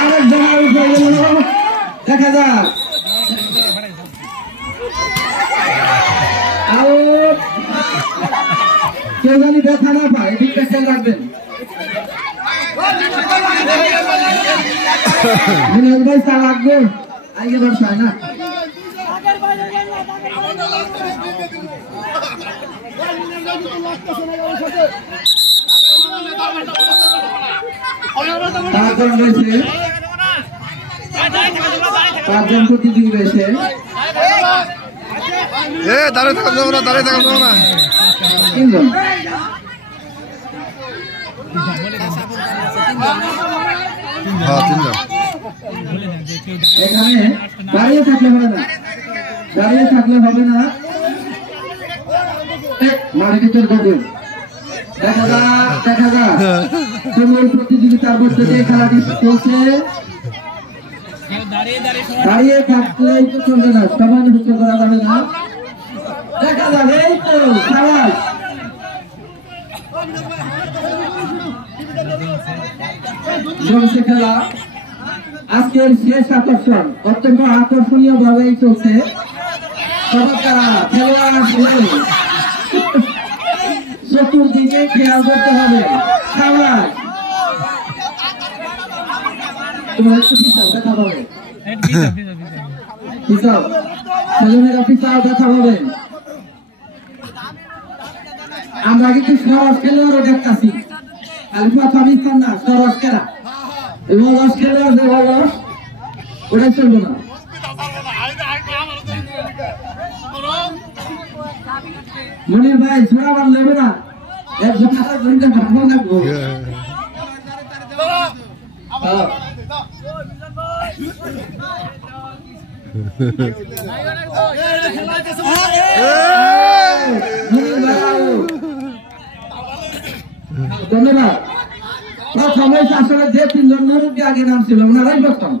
আরেকজন আউট হয়ে গেল। দেখা যাক আউট। কেউ জানি ব্যথা না পায়, এদিকটা খেয়াল রাখবেন। ভাই তা লাগবে আগে দর্শায় না। পাঁচজন প্রতিযোগী রয়েছে। দাঁড়িয়ে থাকা যাবো না, দাঁড়িয়ে থাকা যাবো না। তিনজন এখানে দাঁড়িয়ে থাকলে হবে না, দাঁড়িয়ে থাকলে হবে না। মার্কেটের গভীর দেখা যাক, দেখা যাক তুমুল প্রতিযোগিতার মধ্যে দিয়ে খেলাটি চলছে। দাঁড়িয়ে থাকলেই তো চলবে না, সবাই নষ্ট করা যাবে না। দেখা যাক, এই তো খেলা চলছে। খেলা আজকের শেষ আকর্ষণ, অত্যন্ত আকর্ষণীয় ভাবেই চলছে। খেলোয়াড় চতুর্দিকে খেয়াল করতে হবে। খাবার তোমার একটু দেখা পাবে, ছেলেমেয়েরা পিছাও দেখা পাবে। আমরা কিন্তু সরস খেলোয়াড়ও দেখতেছি, আলফা পাকিস্তান না, সরস খেলা। অলস খেলোয়াড় যে অলস, ওটাই চলবে না। মনির ভাই ছোড়া বার নেবে না, একজন ভালো লাগবো। ধন্যবাদ। প্রথমে আসলে যে তিনজন মুরব্বী আগে নাম ছিল ওনারাই প্রথম,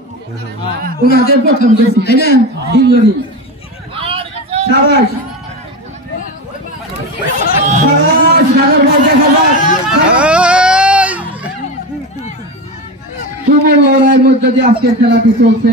ওনাদের প্রথম গেছি, তাই না? তিনজনই সাবাস। তুমুল লড়াইয়ের মধ্যে দিয়ে আজকে খেলাটি চলছে।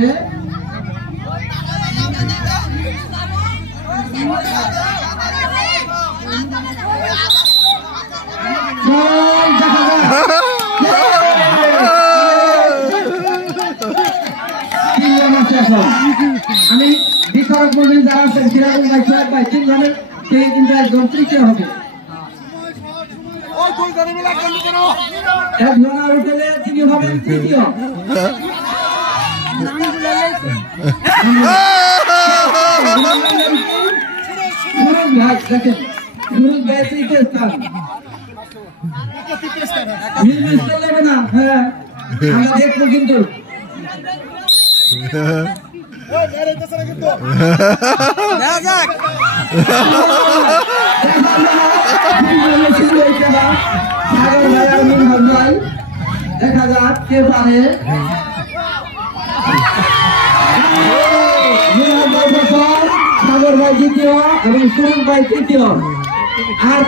আমি বিচারক মন্ডলী যারা আছেন সিরাজুল ভাই, সোহেব ভাই, তিনজনের থেকে কিন্তু একজন তৃতীয় হবে। একজন আউট হলে তিনি হবেন তৃতীয়। ভাই দেখেন, সুরজ ভাই তৃতীয় স্থান। নেবে না, হ্যাঁ আমরা দেখবো কিন্তু। দেখা যাক কে পারে। সাগর ভাই দ্বিতীয় এবং সুরজ ভাই তৃতীয়। আর